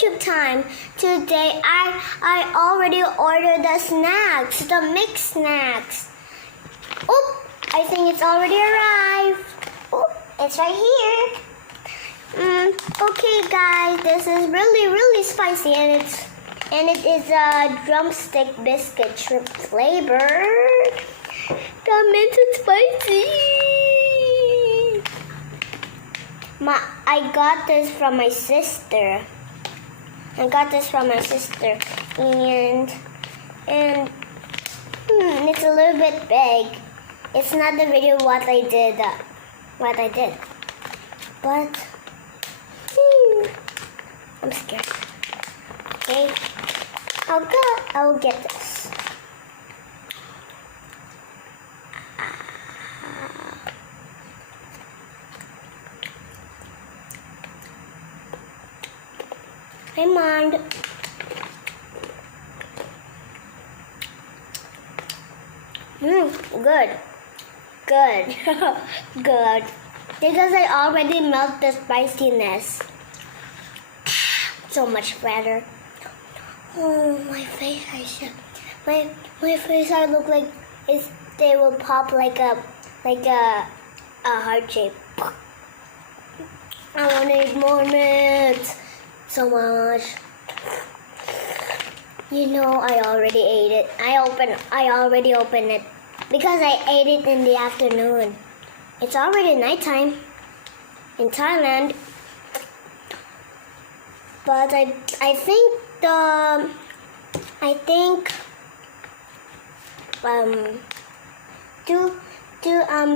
YouTube time. Today I already ordered the snacks, the mixed snacks. Oh, I think it's already arrived. Oh, it's right here. Okay guys, this is really spicy and it is a drumstick biscuit shrimp flavored. That means it's spicy. I got this from my sister. And it's a little bit big. It's not the video what I did. But I'm scared. Okay, I'll get this. Hi, Mom. Good. Good. Because I already melt the spiciness. So much better. Oh, my face! My face! I look like they will pop like a heart shape. I want to eat more meat. So much. You know, I already ate it. I already opened it because I ate it in the afternoon. It's already nighttime in Thailand. But I think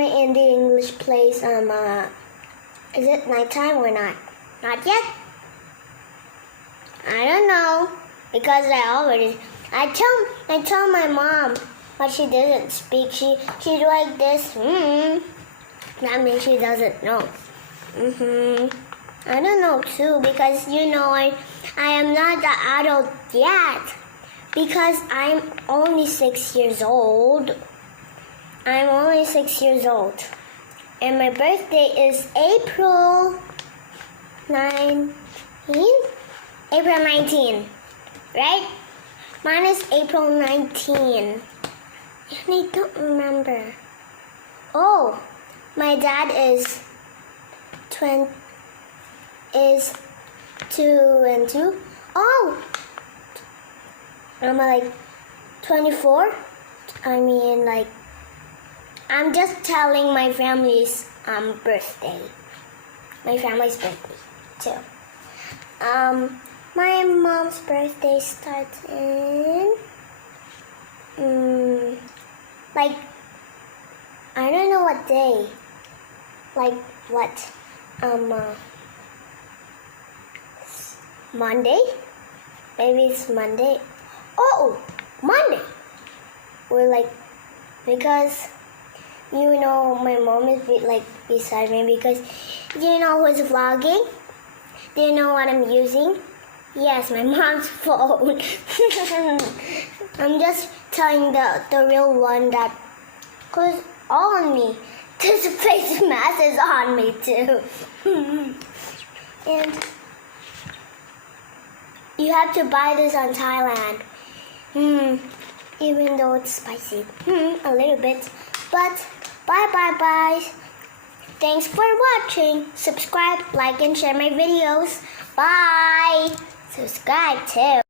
in the English place is it nighttime or not? Not yet. I don't know because I tell my mom, but she doesn't speak. She's like this. That means she doesn't know. I don't know too because you know I am not the adult yet because I'm only 6 years old. I'm only 6 years old, and my birthday is April 19, right? Mine is April 19, and I don't remember. Oh, my dad is 2 and 2. Oh, I'm like 24. I mean, like, I'm just telling my family's birthday. My family's birthday too. My mom's birthday starts in like I don't know what day. Like what? Monday? Maybe it's Monday. Oh, Monday. We're like, because you know my mom is beside me because you know who's vlogging? Do you know what I'm using? Yes, my mom's phone. I'm just telling the real one that who's on me. This face mask is on me too. And you have to buy this on Thailand. Even though it's spicy. A little bit. But bye. Thanks for watching. Subscribe, like, and share my videos. Bye. Subscribe too.